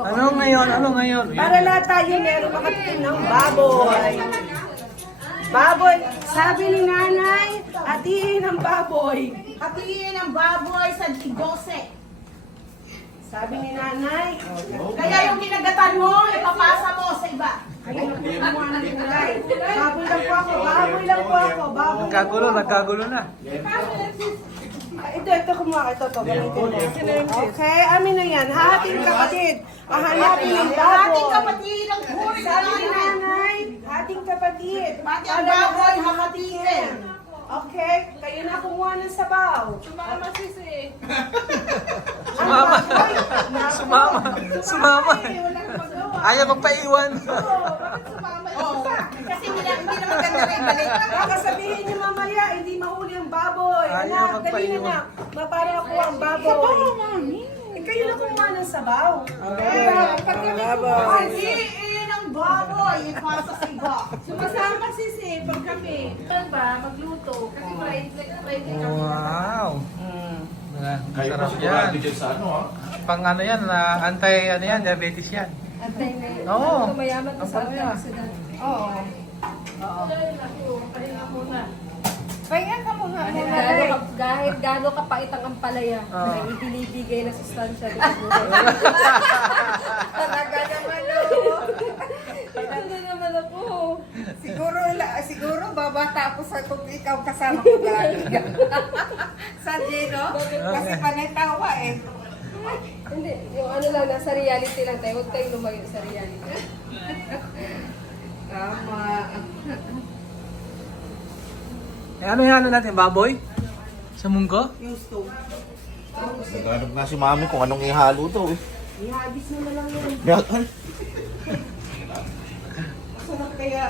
Ano ngayon? Ano ngayon? Para lahat tayo meron makatikim ng baboy. Baboy, sabi ni nanay, hatiin ang baboy. Hatiin ang baboy sa 12. Sabi ni nanay, Kaya yung kinagatan mo, ipapasa mo sa iba. ayun ang kumuha ng nanay. Baboy lang po ako, baboy lang po ako, baboy lang po ako. Nagkagulo na. Ito, kumuha ka. Ito, gamitin mo. Okay, amin na yan. Hating kapatid. Hahanapin ng baboy. Ating kapatid ang huri Sabi ni na nanay, hating kapatid. Pati ang baboy, hakatiin. Okay, kayo na kumuha ng sabaw. Sumama sisi. Sumama. Sumama. Sumama. Walang magawa. Ayaw magpaiwan. Bakit sumama? Kasi hindi na maganda rin balik. Baka sabihin niyo mamaya, hindi mahuli ang baboy. Ayaw Anak, dali na magpaiwan. na. Mapara ako ang baboy. Kayo na kumuha ng sabaw. Pag kami hatiin ang baboy, ipasa sa iba. Sumasama si pag kami. Pan ba, magluto. Kasi fried kami. Wow. Kayo pa Sarap sigurado yan. dyan sa ano ha? Pang ano yan, ano yan, diabetes yan. Antay na yun. Oo. Mayaman na Ang sa pala. antioxidant. Oo. Pahinga muna. Pahinga ka muna. Kahit gaano kapait ang ampalaya, Oo. may ibinibigay na sustansya dito. Talaga naman o. Ito na naman ako. Siguro babata ako sa kung ikaw kasama ko lagi. Sa Gino? Kasi panay tawa eh. Hindi, yung ano lang, nasa reality lang tayo. Huwag tayong lumayo sa reality. Tama. Eh, ano yung ano natin, baboy? Sa munggo? Yung stove. Naghanap nga si mami kung anong ihalo daw eh. Ihagis mo na lang yun. Bakal. Sarap kaya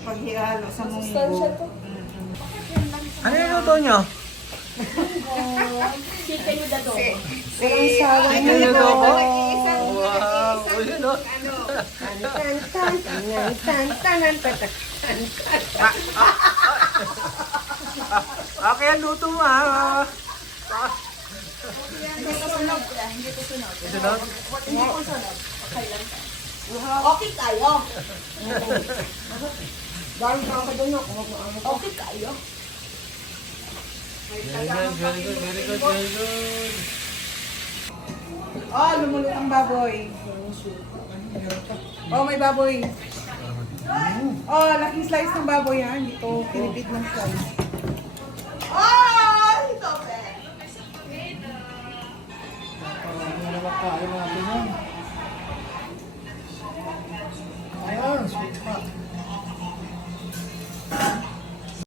pag-ihalo sa Sustansya to. Ano yung luto nyo? Chicken with adobo. Walang sawang Ano yung luto ko? Isang Wow! Yun, no? ano. Okay, ang luto mo ha. Hindi ko sunog. Hindi ko sunog. Isunod? Hindi ko sunog. Okay kayo. Dahil ka ka doon ako. Okay kayo. Very good, very good, very good, very good. Oh, lumulot ang baboy. Oh, may baboy. Oh, laking slice ng baboy ha. Hindi to pinipit ng slice. Oh, ito pe. Ano na makain natin yan?